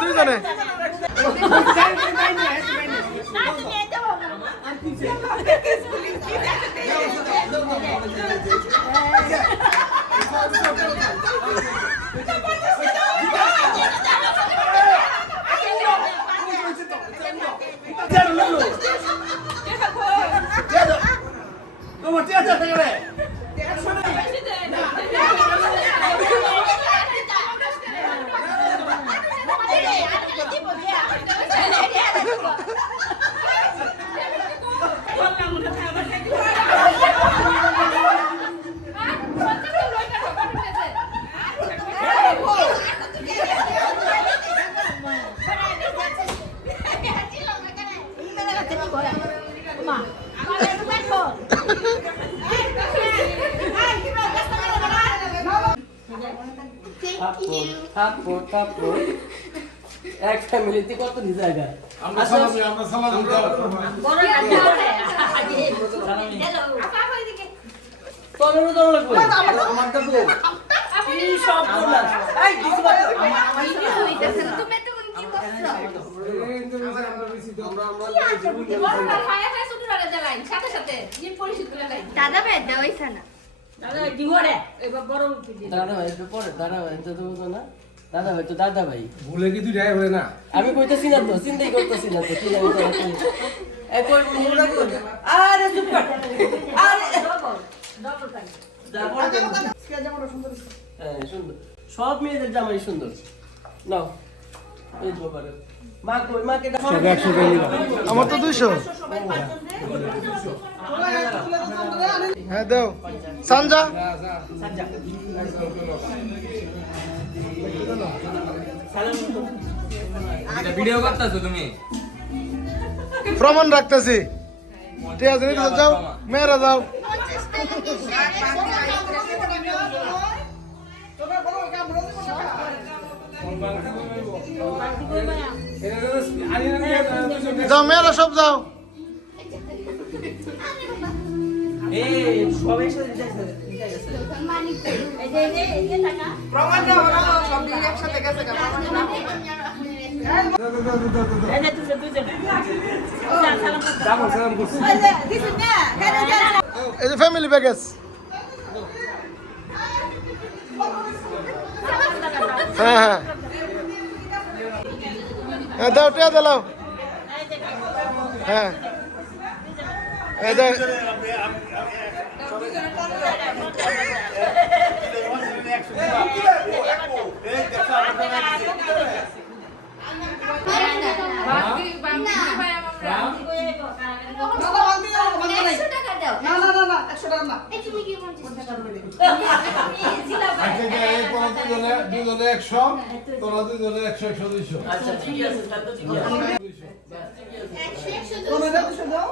দুইজনে এক ফ্যামিলিতে কত জায়গা আমরা সালাম দাও বড় আমার তো এই সব বলা এই কিছু বাদ তুমি তো কি বলছো আমরা খায়া খায়া শুরু করে দেলাই সাথে সাথে জিন পরিশোধ করে দেলাই দাদা ভাই দেওয়াইছ না দাদা দিমরে এবার বড় উঠে দি দাদা ভাই তো পরে দাদা ভাই তো তুমি না দাদা ভাই তো দাদা ভাই ভুলে কি তুই যাই হয় না আমি কইতাছি না তো চিন্তাই করতেছি না তো কি জানি তো এই কই মুড়া কই আরে চুপ কর আরে ডবল টাইম কে জামাটা সুন্দর হ্যাঁ সুন্দর সব মেয়েদের জামাই সুন্দর নাও এই বাবারে মা কই মা কে 100 আমার তো 200 হ্যাঁ দাও সানজা সানজা এটা ভিডিও করতেছো তুমি প্রমাণ রাখতেছি ঠিক আছে যাও মেয়েরা যাও যাও মেয়েরা সব যাও ফ্যামিলি প্যাকেজ হ্যাঁ হ্যাঁ দাও টিয়া দাও হ্যাঁ দুজনে 100 তোরা দুজনে 100 200 আচ্ছা ঠিক আছে তাহলে ঠিক আছে 100 দাও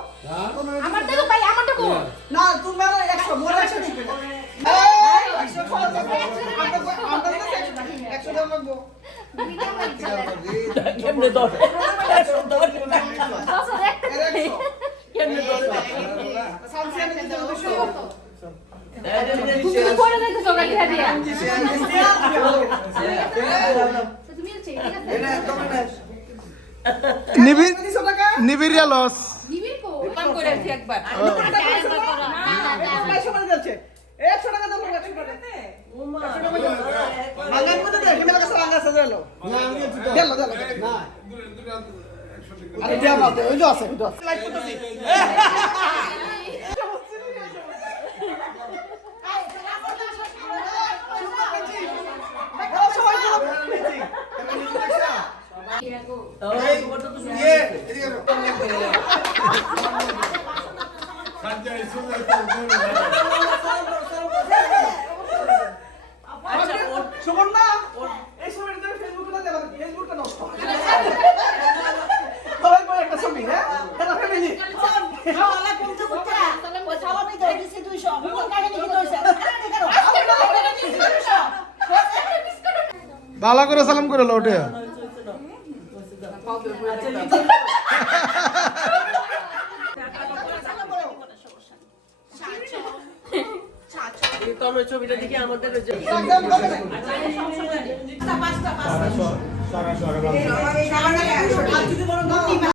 আমার তো ভাই আমার তো না তুমি আমার 100 মোর 100 দিবে এই 100 খাওয়া যাবে আমরা 100 দাও লাগবো কেমনে দাও 100 দাও কেমনে দাও সামসিয়ানে দিতে 200 তুমি পড়ে যাইতে সব রাখি দিয়া তুমি ঠিক আছে নিবিরিয়া লস নিবির কো কাম করে আছি একবার না 100 করে যাচ্ছে 100 টাকা দাও 100 টাকা দে ওমা আঙ্গান মত দে কিমেলা কাছে আঙ্গা সাজালো না আমি দেল না আরে দেয়া বাতে ওই যে আছে লাইট করতেছি বালা করে সালাম করে লটে তন্ময় ছবিটা দেখি আমাদের ওই যে পাঁচটা